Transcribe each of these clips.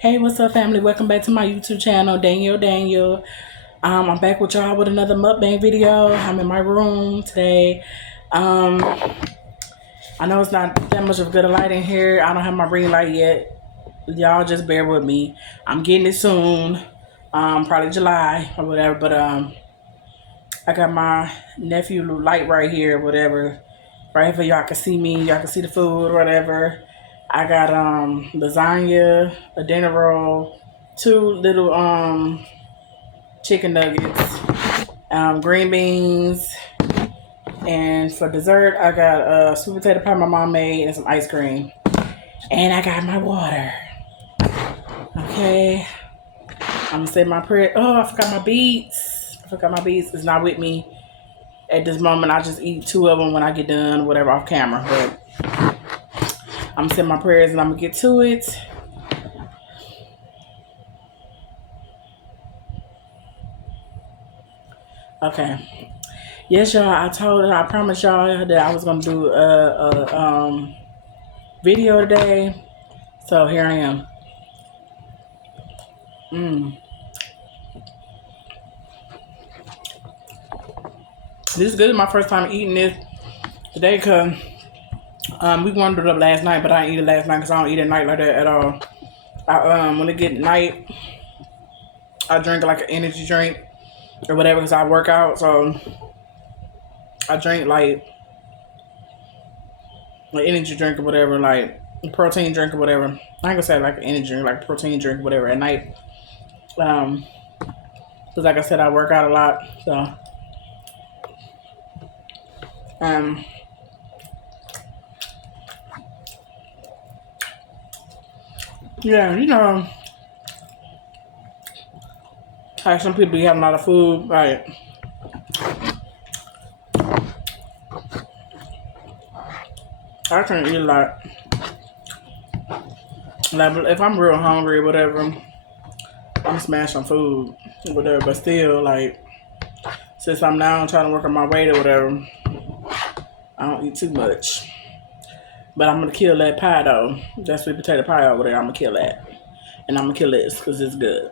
Hey, what's up, family? Welcome back to my YouTube channel, Daniel. I'm back with y'all with another mukbang video. I'm in my room today. Um, I know it's not that much of a good light in here. I don't have my ring light yet. Y'all just bear with me. I'm getting it soon. Probably July or whatever. But I got my nephew light right here, whatever. Right here, y'all can see me. Y'all can see the food, or whatever. I got lasagna, a dinner roll, two little chicken nuggets, green beans, and for dessert I got a sweet potato pie my mom made and some ice cream. And I got my water. Okay. I'm gonna say my prayer. Oh, I forgot my beets. It's not with me at this moment. I just eat two of them when I get done, whatever, off camera. But I'm gonna say my prayers and I'm gonna get to it. Okay. Yes, y'all. I promised y'all that I was gonna do a video today. So here I am. This is good. It's my first time eating this today because we warmed it up last night, but I didn't eat it last night because I don't eat at night like that at all. When it get night, I drink like an energy drink or whatever because I work out. So I drink like an energy drink or whatever, like a protein drink or whatever. I ain't gonna say like an energy drink, like a protein drink or whatever at night. Because like I said, I work out a lot. So yeah, you know, like some people be having a lot of food, like I can't eat a lot. Like if I'm real hungry or whatever, I'm smashing food or whatever. But still, like since I'm now trying to work on my weight or whatever, I don't eat too much. But I'm gonna kill that pie though. That sweet potato pie over there. I'm gonna kill that, and I'm gonna kill this because it's good.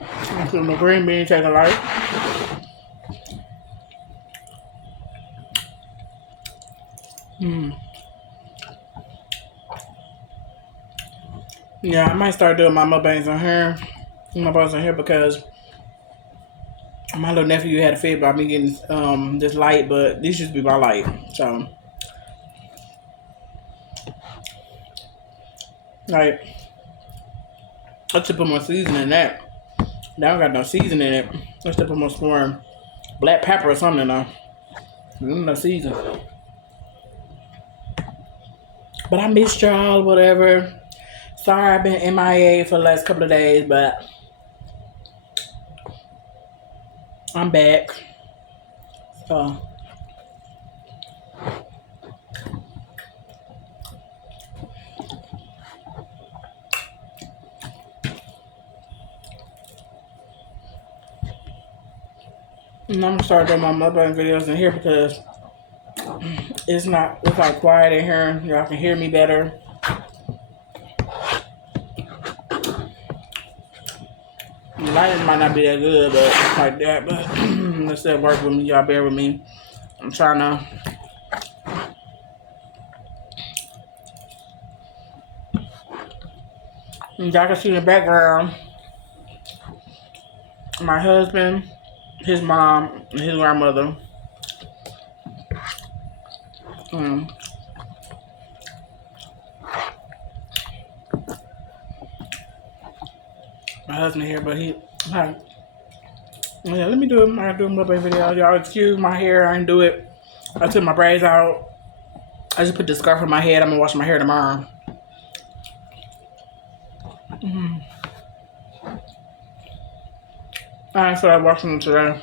I'm putting my green bean, take a light. Yeah, I might start doing my mukbangs on here. My boys on here because my little nephew had a fit about me getting this light, but this used to be my light. So like I should put more seasoning in that. Now I got no seasoning in it. I should put more black pepper or something in there. No season. But I missed y'all, whatever. Sorry I've been MIA for the last couple of days, but I'm back. So and I'm gonna start doing my mukbang videos in here because it's like quiet in here. Y'all can hear me better. The lighting might not be that good, but like that. But let's still work with me. Y'all bear with me. I'm trying to. Y'all can see in the background my husband, his mom, and his grandmother. My husband here, but he like, yeah, let me do it. I do a mukbang video. Y'all excuse my hair. I didn't do it. I took my braids out. I just put the scarf on my head. I'm gonna wash my hair tomorrow. I started washing them today.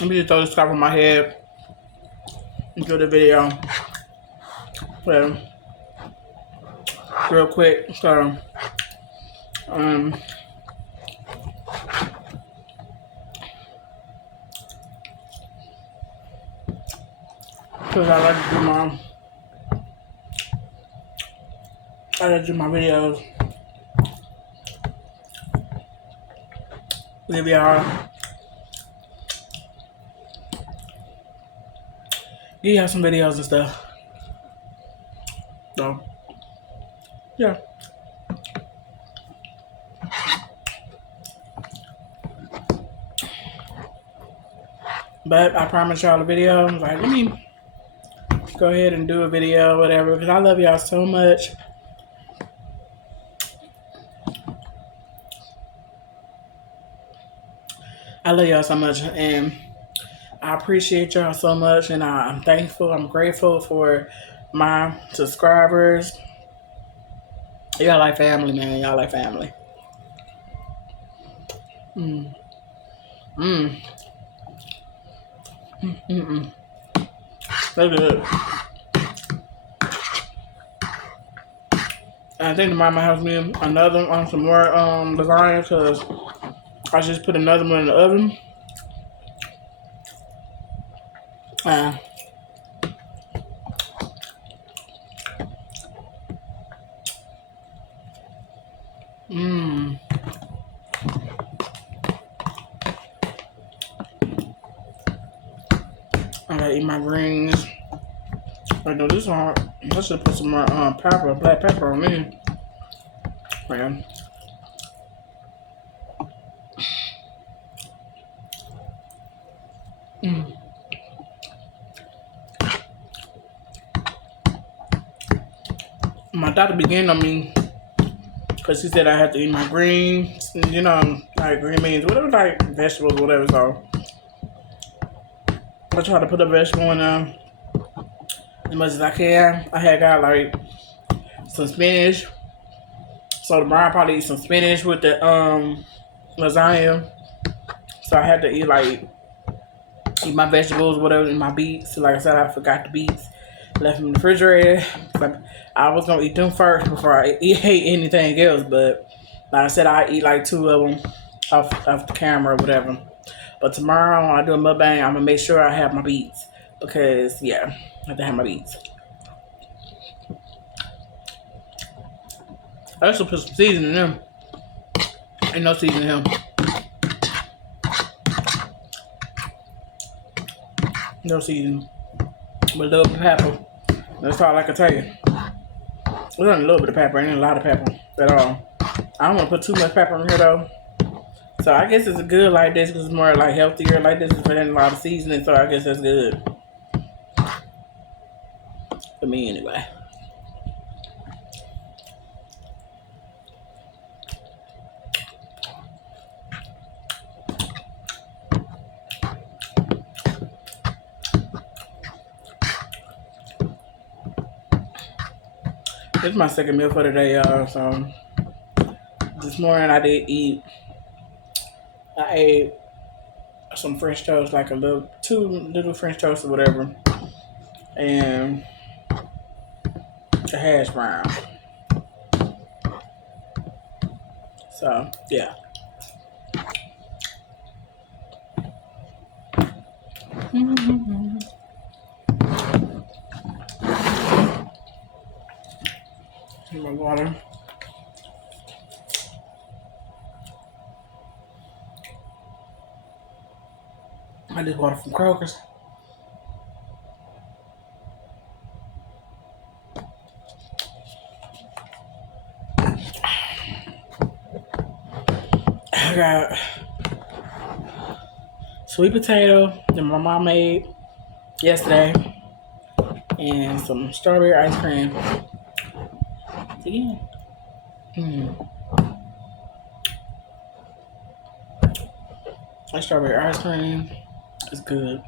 Let me just throw the scarf on my head and do the video. Well, real quick. So, Because I like to do my videos. Give y'all some videos and stuff. So yeah. But I promise y'all a video. Like, let me go ahead and do a video, whatever, because I love y'all so much. I love y'all so much, and I appreciate y'all so much, and I'm thankful. I'm grateful for my subscribers. Y'all like family, man. Y'all like family. Mm. Mm. Mm-mm. That's good. I think the mama has me another on some more lasagna because I just put another one in the oven. Mmm. I gotta eat my greens. I know this one. I should put some more pepper, black pepper on me. Man. Mm. My doctor began on me because she said I had to eat my greens, you know, like green beans, whatever, like vegetables, whatever. So I try to put a vegetable in there as much as I can. I had got like some spinach. So tomorrow I probably eat some spinach with the lasagna. So I had to eat my vegetables, whatever, and my beets. Like I said, I forgot the beets. Left them in the refrigerator. I was gonna eat them first before I ate anything else. But like I said, I eat like 2 of them off the camera or whatever. But tomorrow when I do a mukbang, I'm gonna make sure I have my beets because yeah, I have to have my beets. I also put some seasoning in them. Ain't no seasoning in them. No seasoning. But a little bit of pepper. That's all I can tell you. There's only a little bit of pepper, ain't a lot of pepper at all. I don't want to put too much pepper in here though. So I guess it's good like this because it's more like healthier like this, but then a lot of seasoning. So I guess that's good for me anyway. This is my second meal for the day, y'all. So this morning I ate some French toast, like 2 little French toasts or whatever, and a hash brown. So yeah. Mm-hmm. My water. I just water from Kroger's. I got sweet potato that my mom made yesterday and some strawberry ice cream. Again. That strawberry ice cream is good.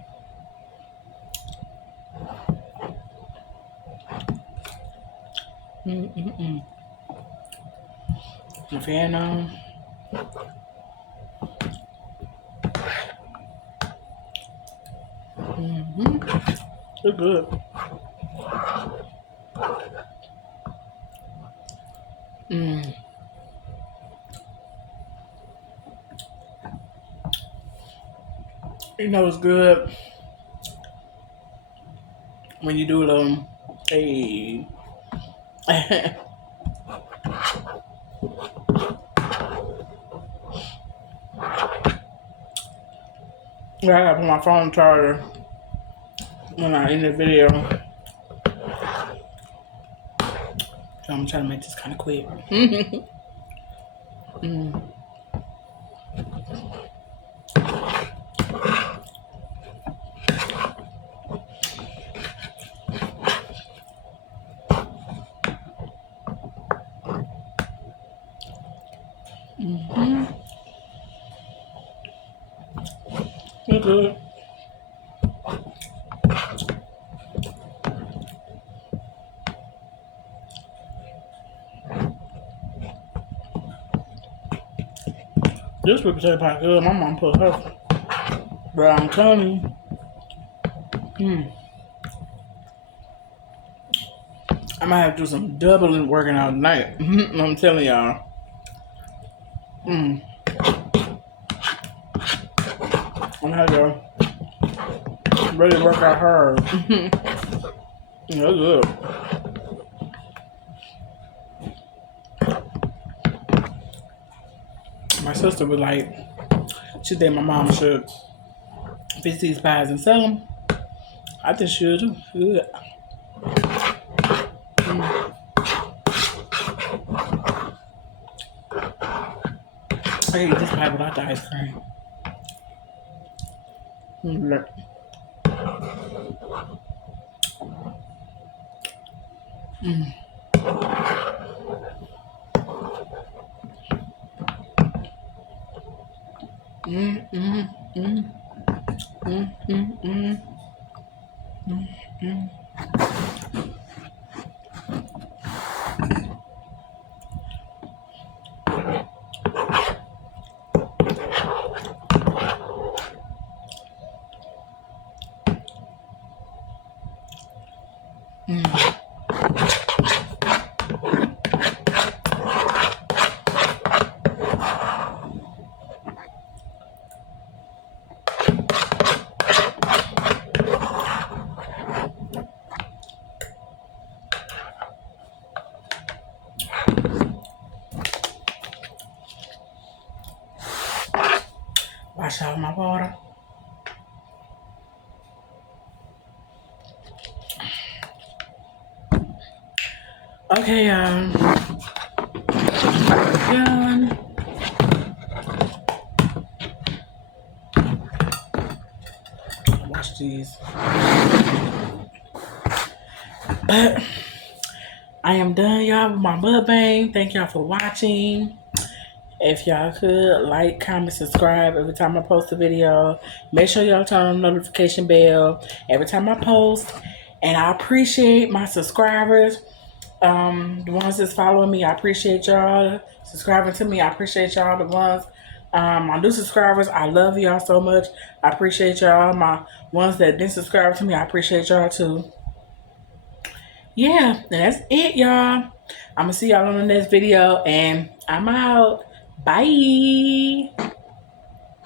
My fan on. They're good. You know it's good when you do them. Hey. I gotta put my phone charger when I end the video. So I'm trying to make this kind of quick. It's good. This sweet potato pie good. My mom put her. But I'm telling you, I might have to do some doubling working out tonight. I'm telling y'all. I'm gonna have to really work out hard. That's good. My sister was like, she think my mom should fix these pies and sell them. I think she should too. Good. I ate this pie without the ice cream. Look. Wash out my water. Okay, done. Wash these. But I am done, y'all, with my mukbang. Thank y'all for watching. If y'all could like, comment, subscribe every time I post a video. Make sure y'all turn on the notification bell every time I post. And I appreciate my subscribers. The ones that's following me, I appreciate y'all subscribing to me. I appreciate y'all. The ones, my new subscribers, I love y'all so much. I appreciate y'all. My ones that didn't subscribe to me, I appreciate y'all too. Yeah, that's it, y'all. I'm gonna see y'all on the next video, and I'm out. Bye.